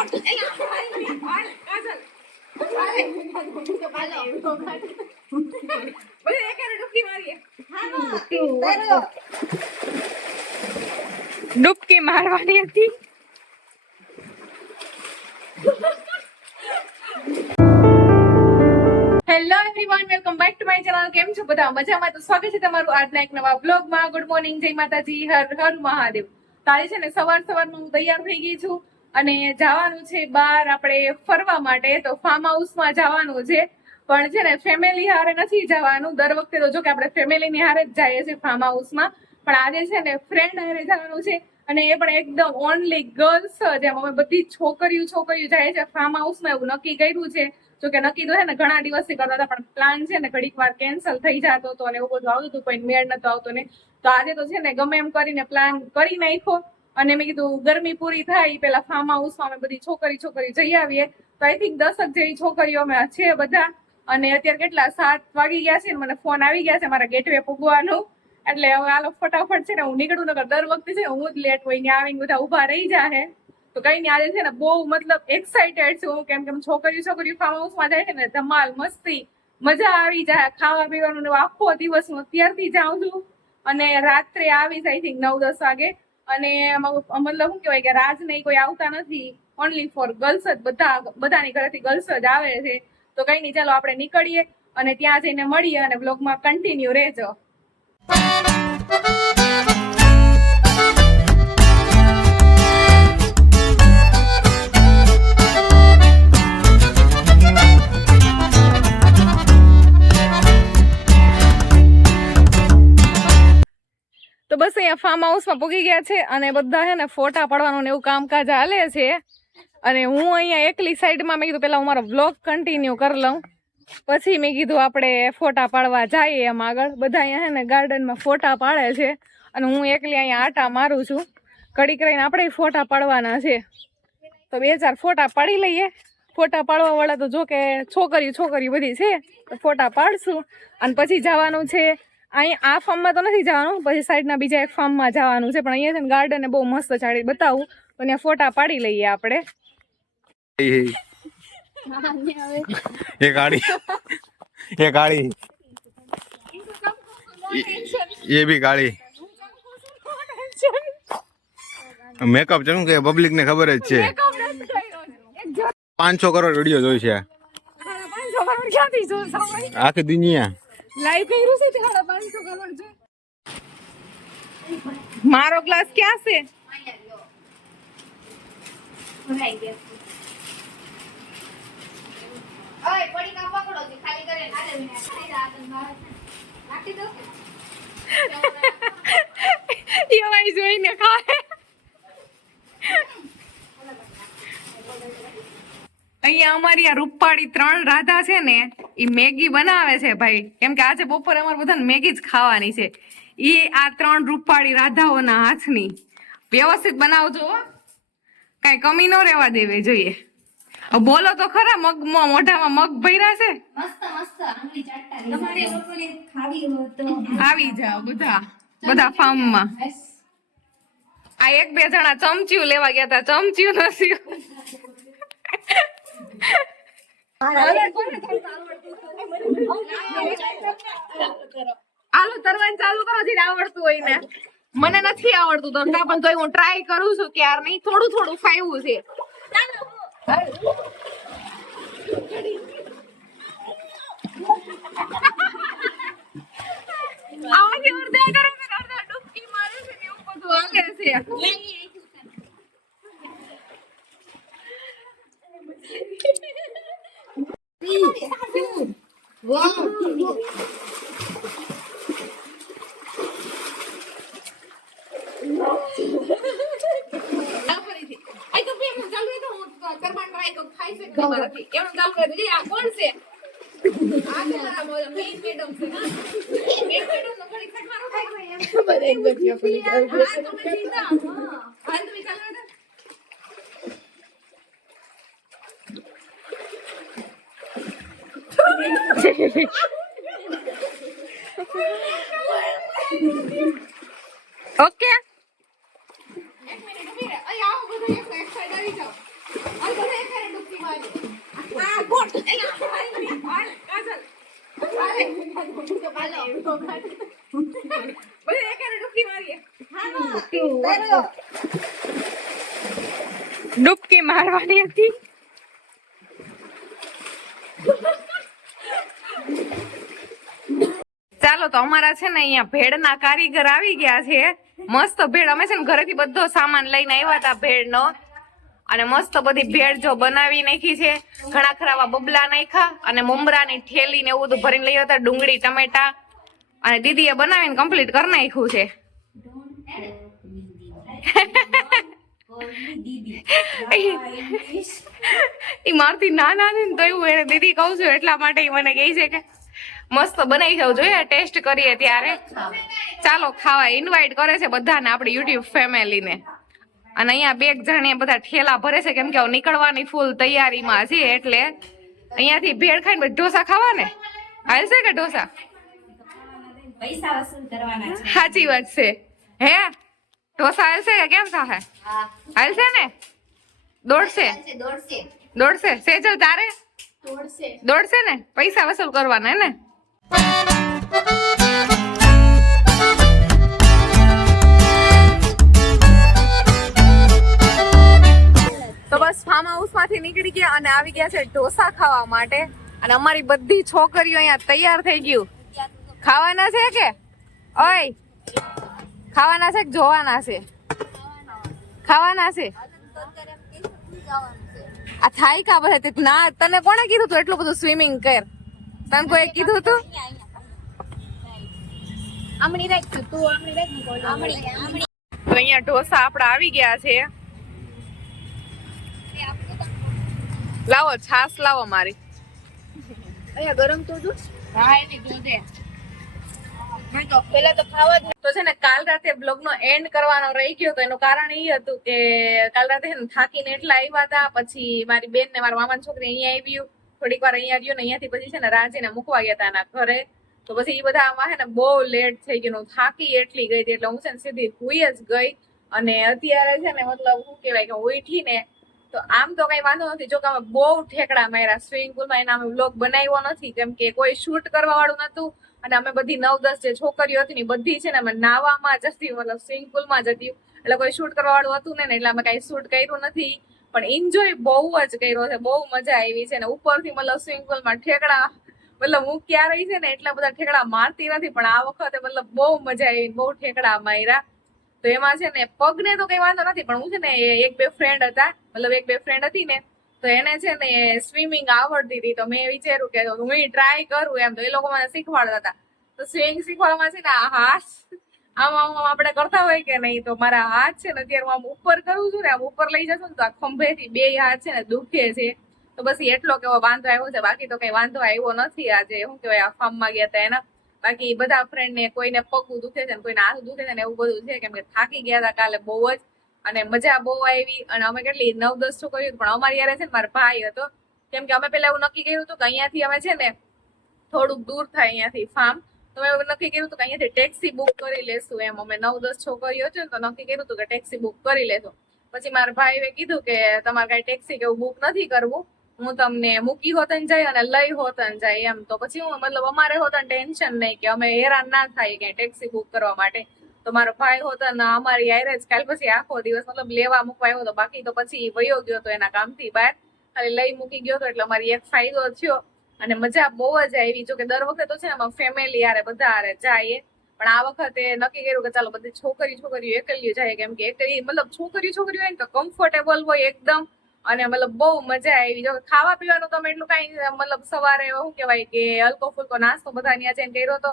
ડૂબકી મારવાની હતી. Hello everyone, welcome back to my channel. કેમ છો બધા? મજામાં? તો સ્વાગત છે તમારું આજના એક નવા બ્લોગમાં. ગુડ મોર્નિંગ, જય માતાજી, હર હર મહાદેવ. તો આજે છે ને સવારમાં હું તૈયાર થઈ ગઈ છું અને જવાનું છે બહાર આપણે ફરવા માટે. તો ફાર્મ હાઉસમાં જવાનું છે, પણ છે ને ફેમિલી હારે નથી જવાનું. દર વખતે તો જો કે આપણે ફેમિલીની હારે જ જઈએ છીએ ફાર્મ હાઉસમાં, પણ આજે છે ને ફ્રેન્ડ હારે જવાનું છે અને એ પણ એકદમ ઓનલી ગર્લ્સ જ. એમ અમે બધી છોકરીઓ જાય છે ફાર્મ હાઉસમાં, એવું નક્કી કર્યું છે. જો કે નક્કી તો છે ને ઘણા દિવસથી કરતા હતા, પણ પ્લાન છે ને ઘડીક વાર કેન્સલ થઈ જતો હતો અને એવું બધું આવતું હતું, કોઈ મેળ નતો આવતો ને. તો આજે તો છે ને ગમે એમ કરીને પ્લાન કરી નાખ્યો અને મેં કીધું ગરમી પૂરી થાય પેલા ફાર્મ હાઉસમાં અમે બધી છોકરી જઈ આવીએ. તો આઈ થિંક 10 જેવી છોકરીઓ અમે છે બધા. અને અત્યારે કેટલા 7 વાગી ગયા છે ને મને ફોન આવી ગયા છે મારા ગેટવે પૂગવાનું. એટલે હવે આલો ફટાફટ છે ને હું નીકળું, નકર દર વખતે છે હું જ લેટ હોય, ત્યાં આવીને બધા ઉભા રહી જાય. તો કઈ નહીં, આજે છે ને બહુ મતલબ એક્સાઇટેડ છું કેમ કે છોકરીઓ ફાર્મ હાઉસમાં જાય છે ને ધમાલ મસ્તી મજા આવી જાય. ખાવા પીવાનું આખો દિવસ હું અત્યારથી જાઉં છું અને રાત્રે આવીશ આઈ થિંક 9-10 વાગે. અને મતલબ શું કહેવાય કે રાજ નહીં કોઈ આવતા નથી, ઓનલી ફોર ગર્લ્સ જ. બધાની ઘરેથી ગર્લ્સ જ આવે છે. તો કઈ નહીં, ચાલો આપણે નીકળીએ અને ત્યાં જઈને મળીએ અને બ્લોગમાં કન્ટિન્યુ રહેજો. તો બસ અહીંયા ફાર્મ હાઉસમાં પૂગી ગયા છે અને બધા છે ને ફોટા પાડવાનું ને એવું કામકાજ હાલે છે. અને હું અહીંયા એકલી સાઈડમાં મેં કીધું પેલા હું મારો બ્લોગ કન્ટિન્યુ કરી લઉં, પછી મેં કીધું આપણે ફોટા પાડવા જઈએ એમ આગળ. બધા અહીંયા છે ને ગાર્ડનમાં ફોટા પાડે છે અને હું એકલી અહીંયા આટા મારું છું. ઘડી કરીને આપણે ફોટા પાડવાના છે, તો 2-4 ફોટા પાડી લઈએ. ફોટા પાડવા વાળા તો જો કે છોકરીઓ બધી છે, તો ફોટા પાડશું અને પછી જવાનું છે. અહીંયા આ ફાર્મમાં તો નથી જવાનું, પછી સાઈડના બીજા એક ફાર્મમાં જવાનું છે. પણ અહીંયા છે ને ગાર્ડન બહુ મસ્ત ચાડી બતાવું, તો ત્યાં ફોટા પાડી લઈએ આપણે. ये गाड़ी ये भी गाड़ी मेकअप चलूं के पब्लिक ने खबर જ છે 500 કરોડ વિડિયો જોઈ છે. 500 કરોડ ક્યાંથી જોઈ? આખી દુનિયા લાઈવ કર્યું છે તે 500 કરોડ છે. મારો ગ્લાસ ક્યાં છે? ઓય પડી કા પકડો છે, ખાલી કરે હાલે મને ખાઈ રાતન બહાર નાખી દો. યવાઈ જોઈને ખાય. અહીંયા અમારી આ રૂપાળી 3 રાધા છે ને, ઈ મેગી બનાવે છે ભાઈ. કેમ કે આજે બપોરે અમારે બધાને મેગી જ ખાવાની છે. ઈ આ 3 રૂપાળી રાધાઓના હાથની વ્યવસ્થિત બનાવજો, કઈ કમી ન રહેવા દેવી જોઈએ. બોલો તો ખરા, મગમાં મોઢામાં મગ ભર્યા છે. મસ્ત આંગળી ચાટતા તમારે લોકોને ખાવી હોય તો આવી જાવ બધા ફાર્મમાં. આ 1-2 જણા ચમચિયું લેવા ગયા હતા, ચમચિયું નથી. આલુ તરવાનું ચાલુ કરો જે આવડતું હોય ને. મને નથી આવડતું તો પણ તોય હું ટ્રાય કરું છું કે યાર નહીં થોડું ફાવ્યું છે. આવાથી અડધા કરે છે, અડધા ડૂબકી મારે છે ને એવું બધું હાલે છે. ઓકે, 1 મિનિટ ઉભી રહે. આવો બધા એક સાઈડ આવી જાઓ. બધા એકારે ડૂબકી મારીએ. ડૂબકી મારવાની હતી. ચાલો તો અમારા છે ને અહીંયા ભેળના કારીગર આવી ગયા છે. મસ્ત ભેળ અમે છે ને ઘરેથી બધો સામાન લઈને આવ્યા હતા ભેળનો અને મસ્ત બધી ભેળ જો બનાવી નાખી છે. ઘણા ખરા બબલા નાખ્યા અને મમરાની ઠેલી ને એવું બધું ભરીને લઈ હતા. ડુંગળી ટમેટા અને દીદીએ બનાવીને કમ્પ્લીટ કરી નાખ્યું છે. ઈ મારથી નાના ને તો એવું એને દીદી કહું છું એટલા માટે ઈ મને કહે છે કે મસ્ત બનાવી જવું જોઈએ ટેસ્ટ કરીએ ત્યારે. ચાલો ખાવા ઇન્વાઇટ કરે છે બધાને આપણી યુટ્યુબ ફેમિલીને. અને અહીંયા બે જણે બધા ઠેલા ભરે છે કેમ કે નીકળવાની ફૂલ તૈયારીમાં છે એટલે અહીંયાથી ભેળ ખાઈને પછી ઢોસા ખાવા ને હાલશે કે ઢોસા? પૈસા વસૂલ કરવાના છે. સાચી વાત છે. હે ઢોસા હાલશે કે કેમ થાહે? હાલશે ને? દોડશે દોડશે સેજલ તારે દોડશે ને? પૈસા વસૂલ કરવાના હે ને? તો બસ ફાર્મ હાઉસ માંથી નીકળી ગયા અને આવી ગયા છે ઢોસા ખાવા માટે. અને અમારી બધી છોકરીઓ અહીંયા તૈયાર થઈ ગયું. ખાવાના છે કે ઓય ખાવાના છે કે જોવાના છે? ખાવાના છે. આ થાય કા બધા ના તને કોણે કીધું તું એટલું બધું સ્વિમિંગ કર? તને કોઈ કીધું તું? તો અહીંયા ઢોસા આપડા આવી ગયા છે. લાવો છાસ લાવો મારી. અહીંયા ગરમ તો જો. હા એની જોજે. પેલા તો ખાવા તો છે ને કાલ રાતે બ્લોગ નો એન્ડ કરવાનો રહી ગયો તો એનું કારણ એ હતું કે કાલ રાતે થાકીને એટલા આવ્યા હતા. પછી મારી બેન ને મારા મામાની છોકરી અહીંયા આવ્યું થોડીક વાર અહીંયા રહ્યું ને અહીંયાથી પછી છે ને રાજીને મૂકવા ગયા હતા એના ઘરે. તો પછી એ બધા આમાં છે ને બહુ લેટ થઈ ગયું. થાકી એટલી ગઈ હતી એટલે હું છે ને સીધી હુઈ જ ગઈ. અને અત્યારે છે ને મતલબ શું કહેવાય કે ઉઠી ને તો આમ તો કઈ વાંધો નથી. જો કે અમે બહુ ઠેકડા માર્યા સ્વિમિંગ પુલમાં. એના અમે વ્લોગ બનાવ્યો નથી કેમ કે કોઈ શૂટ કરવા વાળું નતું. અને અમે બધી 9-10 જે છોકરીઓ હતી ને બધી છે ને અમે નાવામાં જતી મતલબ સ્વિમિંગ પુલમાં જતી એટલે કોઈ શૂટ કરવા વાળું હતું ને એટલે અમે કઈ શૂટ કર્યું નથી. પણ એન્જોય બહુ જ કર્યો છે. બહુ મજા આવી છે. ને ઉપરથી મતલબ સ્વિમિંગ પુલમાં ઠેકડા મતલબ હું ક્યાં રહી છે ને એટલા બધા ઠેકડા મારતી નથી પણ આ વખતે મતલબ બહુ મજા આવી. બહુ ઠેકડા માર્યા. તો એમાં છે ને પગને તો કઈ વાંધો નથી પણ હું છે ને એક બે ફ્રેન્ડ હતા મતલબ એક બે ફ્રેન્ડ હતી ને તો એને છે ને સ્વિમિંગ આવડતી હતી. તો મેં વિચાર્યું કે હું ટ્રાય કરું એમ. તો એ લોકો મને શીખવાડતા હતા. તો સ્વિમિંગ શીખવામાં છે ને આ હાથ આમ આમ આપણે કરતા હોય કે નહીં તો મારા હાથ છે ને અત્યારે હું આમ ઉપર કરું છું ને આમ ઉપર લઈ જશું ને તો આ ખંભેથી બે હાથ છે ને દુખે છે. તો બસ એટલો કેવો વાંધો આવ્યો છે. બાકી તો કઈ વાંધો આવ્યો નથી. આજે શું કહેવાય આ ફાર્મમાં ગયા હતા એના. બાકી બધા ફ્રેન્ડ ને કોઈને પગ દુખે છે ને કોઈને હાથ દુખે છે ને એવું બધું છે કેમ કે થાકી ગયા હતા કાલે બહુ જ. અને મજા બહુ આવી. અને અમે કેટલી 9-10 છોકરીઓ પણ અમારી યારે છે ને મારો ભાઈ હતો કેમ કે અમે પેલા એવું નક્કી કર્યું હતું કે અહીંયાથી અમે છે ને થોડુંક દૂર થાય અહીંયાથી ફાર્મ. તો મેં એવું નક્કી કર્યું હતું કે અહીંયાથી ટેક્સી બુક કરી લેશું એમ. અમે 9-10 છોકરીઓ છે ને તો નક્કી કર્યું હતું કે ટેક્સી બુક કરી લેશું. પછી મારા ભાઈએ કીધું કે તમારે કઈ ટેક્સી કે એવું બુક નથી કરવું. હું તમને મૂકી હોતન જાય અને લઈ હોતન જાય એમ. તો પછી હું મતલબ અમારે હોતન ટેન્શન નહીં કે અમે હેરાન ના થાય કે ટેક્સી બુક કરવા માટે. તો મારો ભાઈ હોતન અમારી હારે જ કાલ પછી આખો દિવસ મતલબ લેવા મૂકવા આવ્યો હતો. બાકી તો પછી વયો ગયો હતો એના કામથી બહાર. ખાલી લઈ મૂકી ગયો હતો એટલે અમારી એક ફાયદો થયો. અને મજા બહુ જ આવી. જો કે દર વખતે તો છે ને અમે ફેમિલી હારે બધા હારે જાય પણ આ વખતે નક્કી કર્યું કે ચાલો બધી છોકરીઓ એકલીઓ જાય કેમ કે એકલી મતલબ છોકરીઓ હોય ને તો કમ્ફર્ટેબલ હોય એકદમ. અને મતલબ બહુ મજા આવી. જો ખાવા પીવાનું તમે એટલું કઈ મતલબ સવારે શું કહેવાય કે હલકો ફુલકો નાસ્તો બધા ત્યાં જઈને કર્યો હતો.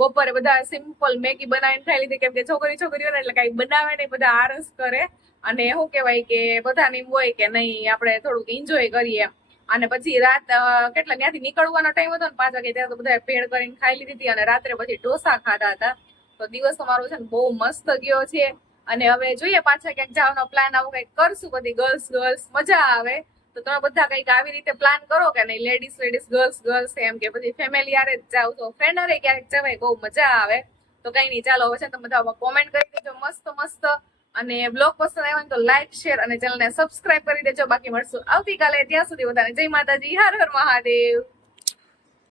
બપોરે બધા સિમ્પલ મેગી બનાવીને ખાઈ લીધી કેમ કે છોકરીઓ ને એટલે કઈ બનાવે નહીં બધા આરસ કરે. અને શું કહેવાય કે બધાને એમ હોય કે નહીં આપણે થોડુંક એન્જોય કરીએ. અને પછી રાત કેટલા ત્યાંથી નીકળવાનો ટાઈમ હતો ને 5 વાગે ત્યારે તો બધા ભેળ કરીને ખાઈ લીધી હતી. અને રાત્રે પછી ઢોસા ખાધા હતા. તો દિવસ અમારો છે ને બહુ મસ્ત ગયો છે. અને હવે જોઈએ પાછા ક્યાંક જવાનો પ્લાન આવું કઈક કરશું બધી ગર્લ્સ મજા આવે. તો તમે બધા કઈક આવી રીતે પ્લાન કરો કે નહીં લેડીઝ ગર્લ્સ એમ કે પછી ફેમિલી હારે જ જાવ તો ફ્રેન્ડ હારે ક્યારેક જવાય બહુ મજા આવે. તો કઈ નહીં ચાલો હવે છે તમે બધા કોમેન્ટ કરી દેજો મસ્ત. અને બ્લોગ પસંદ આવ્યો હોય તો લાઈક શેર અને ચેનલને સબસ્ક્રાઇબ કરી દેજો. બાકી મળશું આવતીકાલે. ત્યાં સુધી બધાને જય માતાજી. હર હર મહાદેવ.